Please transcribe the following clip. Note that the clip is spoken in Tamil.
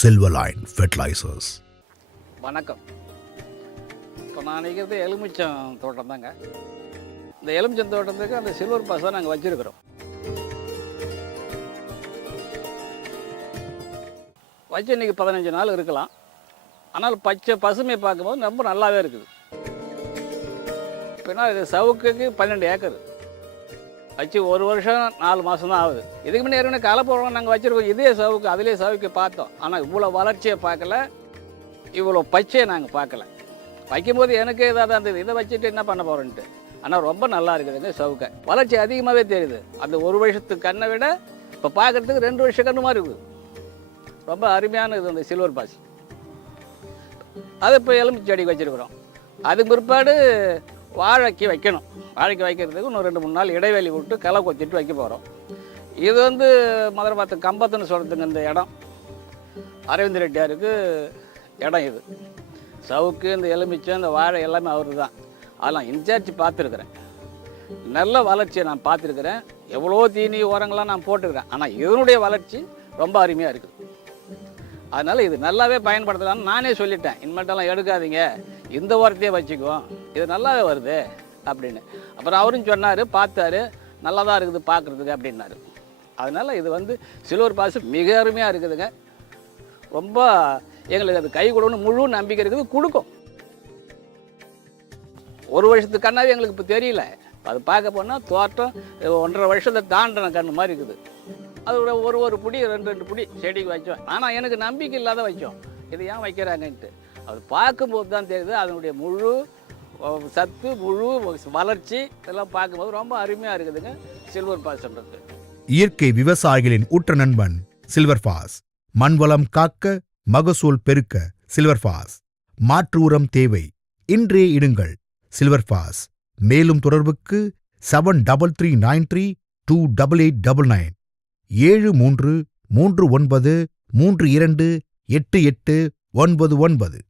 Silverline Fertilizers. வணக்கம். இப்போ நான் நிற்கிறது எலுமிச்சம் தோட்டம் தாங்க. இந்த எலுமிச்சம் தோட்டத்துக்கு அந்த சில்வர் பாஸ் தான் நாங்கள் வச்சுருக்கிறோம். வச்சு இன்றைக்கி 15 நாள் இருக்கலாம். ஆனால் பச்சை பசுமை பார்க்கும்போது ரொம்ப நல்லாவே இருக்குது. இப்போனா இது சவுக்குக்கு 12 ஏக்கர் வச்சு 1 வருஷம் 4 மாதம் தான் ஆகுது. இதுக்கு முன்னே ஏற்கனவே கலப்படம் நாங்கள் வச்சுருக்கோம். இதே சவுக்கு அதிலே சவுக்கு பார்த்தோம். ஆனால் இவ்வளோ வளர்ச்சியை பார்க்கல, இவ்வளோ பச்சையை நாங்கள் பார்க்கல. வைக்கும்போது எனக்கு ஏதாவது அந்த இதை வச்சுட்டு என்ன பண்ண போகிறோன்ட்டு. ஆனால் ரொம்ப நல்லா இருக்குதுங்க சவுக்கை. வளர்ச்சி அதிகமாகவே தெரியுது. அந்த 1 வருஷத்துக்கு கண்ணை விட இப்போ பார்க்குறதுக்கு 2 வருஷ கண்ணு மாதிரி இருக்குது. ரொம்ப அருமையான இது அந்த சில்வர் பாஸ். அது இப்போ எலுமிச்சை செடிக்கு வச்சுருக்குறோம். அதுக்கு பிற்பாடு வாழைக்கு வைக்கணும். வாழைக்கு வைக்கிறதுக்கு இன்னும் 2-3 நாள் இடைவெளி விட்டு களை கொத்திட்டு வைக்க போகிறோம். இது மதுரை பார்த்து கம்பத்துன்னு சொல்கிறதுங்க இந்த இடம். அரவிந்த் ரெட்டியாருக்கு இடம் இது. சவுக்கு இந்த எலுமிச்சம் இந்த வாழை எல்லாமே அவரு தான். அதெல்லாம் இன்சார்ஜ் பார்த்துருக்குறேன். நல்ல வளர்ச்சியை நான் பார்த்துருக்குறேன். எவ்வளோ தீனி உரங்கள்லாம் நான் போட்டுக்கிறேன். ஆனால் இதனுடைய வளர்ச்சி ரொம்ப அருமையாக இருக்குது. அதனால் இது நல்லாவே பயன்படுத்தலாம்னு நானே சொல்லிட்டேன். இனிமேட்டெல்லாம் எடுக்காதீங்க, இந்த உரத்தையே வச்சுக்குவோம், இது நல்லாவே வருது அப்படின்னு. அப்புறம் அவரும் சொன்னார், பார்த்தாரு, நல்லா தான் இருக்குது பார்க்குறதுக்கு அப்படின்னாரு. அதனால் இது சில்வர் பாஸ் மிக அருமையாக இருக்குதுங்க. ரொம்ப எங்களுக்கு அது கை கொடுக்கணும் முழு நம்பிக்கை இருக்குது. கொடுக்கும். 1 வருஷத்துக்கு கண்ணாவே எங்களுக்கு இப்போ தெரியல. அது பார்க்க போனால் தோட்டம் 1.5 வருஷத்தை தாண்டின கண்ணு மாதிரி இருக்குது. அதோட ஒரு புடி 2 புடி செடிக்கு வச்சோம். ஆனால் எனக்கு நம்பிக்கை இல்லாத வச்சோம். இது ஏன் வைக்கிறாங்கன்ட்டு அது பார்க்கும்போது தான் தெரியுது. அதனுடைய முழு சத்து, முழு வளர்ச்சி இதெல்லாம் பார்க்கும்போது ரொம்ப அருமையாக இருக்குதுங்க சில்வர் பாஸ்ன்றது. இயற்கை விவசாயிகளின் உற்ற நண்பன் சில்வர் பாஸ். மண்வளம் காக்க, மகசூல் பெருக்க சில்வர் பாஸ். மாற்று உரம் தேவை, இன்றே இடுங்கள் சில்வர் பாஸ். மேலும் தொடர்புக்கு 7339328899 7339328899.